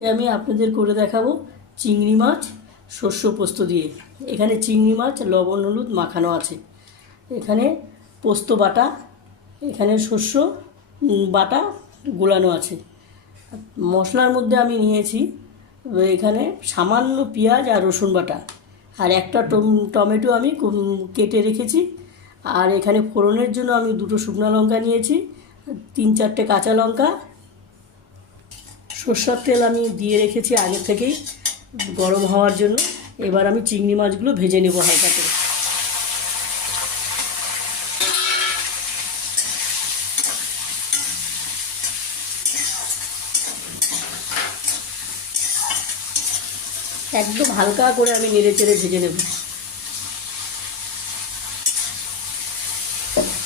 আমি আপনাদের করে দেখাবো চিংড়ি মাছ শস্য পোস্ত দিয়ে। এখানে চিংড়ি মাছ, লবণ, হলুদ মাখানো আছে। এখানে পোস্ত বাটা, এখানে শস্য বাটা গোলানো আছে। মশলার মধ্যে আমি নিয়েছি এখানে সামান্য পেঁয়াজ আর রসুন বাটা। আর একটা টমেটো আমি কেটে রেখেছি। আর এখানে ফোড়নের জন্য আমি দুটো শুকনো লঙ্কা নিয়েছি, তিন চারটে কাঁচা লঙ্কা সর্ষার তেল আমি দিয়ে রেখেছি আগে থেকেই, গরম হওয়ার জন্য। এবার আমি চিংড়ি মাছগুলো ভেজে নেব হালকা করে। একদম হালকা করে আমি নেড়ে চেড়ে ভেজে নেব।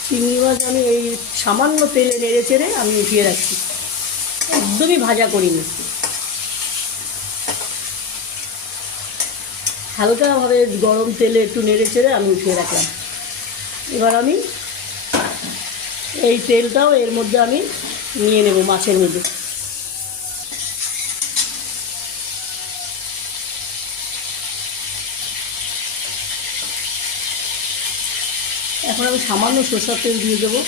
চিংড়ি মাছ আমি এই সামান্য তেলে নেড়ে চেড়ে আমি উঠিয়ে রাখছি। একদমই ভাজা করিনি। হালকাভাবে গরম তেলে একটু নেড়ে চেড়ে আমি উঠিয়ে রাখলাম। এবার আমি এই তেলটাও এর মধ্যে আমি নিয়ে নেব মাছের মধ্যে। এখন আমি সামান্য সরষার তেল দিয়ে দেবো।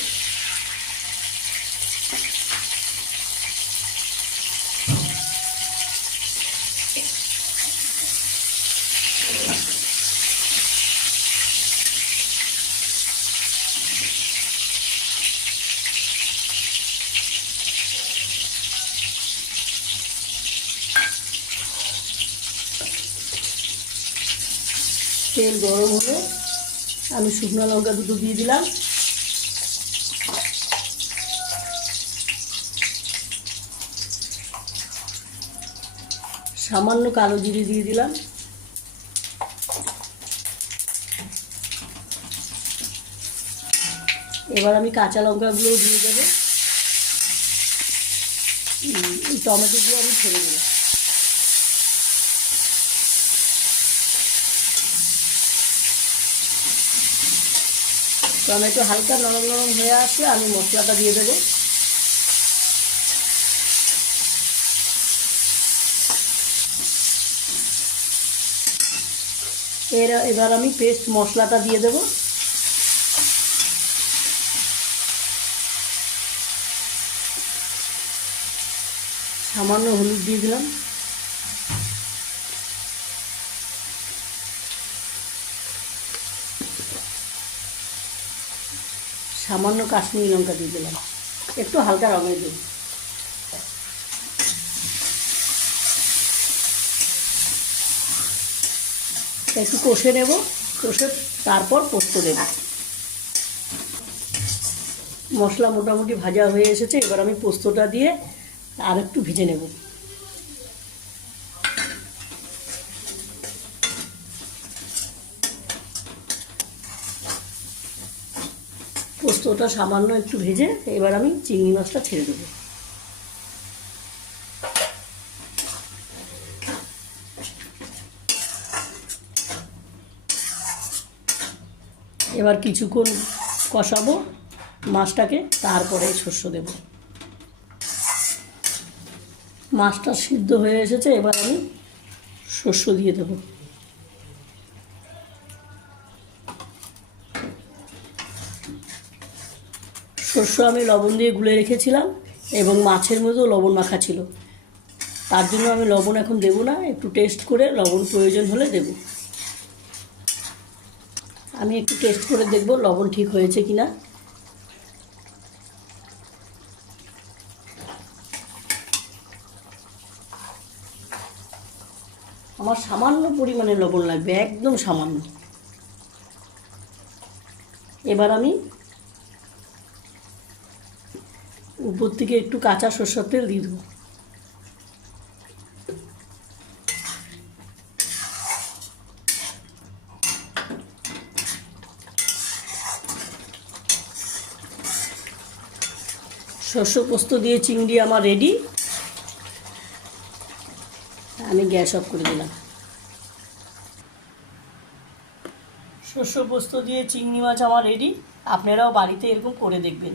তেল গরম হলে আমি শুকনো লঙ্কা দুটো দিয়ে দিলাম। সামান্য কালো জিরে দিয়ে দিলাম। এবার আমি কাঁচা লঙ্কাগুলো দিয়ে দেবো। টমেটোগুলো আমি ছেড়ে দেবো টমেটো হালকা নরম নরম হয়ে আসলে আমি মশলাটা দিয়ে দেবো। এর এবার আমি পেস্ট মশলাটা দিয়ে দেবো। সামান্য হলুদ দিয়ে দিলাম। সামান্য কাশ্মীরি লঙ্কা দিয়ে দিলাম। একটু হালকা রঙের দিন একটু কষে নেব, কষে তারপর পোস্ত দেব। মশলা মোটামুটি ভাজা হয়ে এসেছে, এবার আমি পোস্তটা দিয়ে আর একটু ভেজে নেব। পোস্তটা সামান্য একটু ভেজে এবার আমি চিংড়ি মাছটা ছেড়ে দেবো। এবার কিছুক্ষণ কষাবো, মাছটাকে তারপরে শস্য দেব। মাছটা সিদ্ধ হয়ে এসেছে, এবার আমি শস্য দিয়ে দেবো। শস্য আমি লবণ দিয়ে গুলে রেখেছিলাম এবং মাছের মধ্যেও লবণ মাখা ছিল। তার জন্য আমি লবণ এখন দেবো না, একটু টেস্ট করে লবণ প্রয়োজন হলে দেব। আমি একটু টেস্ট করে দেখব লবণ ঠিক হয়েছে কি না আমার সামান্য পরিমাণে লবণ লাগবে, একদম সামান্য। এবার আমি উপর থেকে একটু কাঁচা সরষের তেল দিয়ে দেবো। শস্য পোস্ত দিয়ে চিংড়ি আমার রেডি আমি গ্যাস অফ করে দিলাম। শস্য পোস্ত দিয়ে চিংড়ি মাছ আমার রেডি আপনারাও বাড়িতে এরকম করে দেখবেন।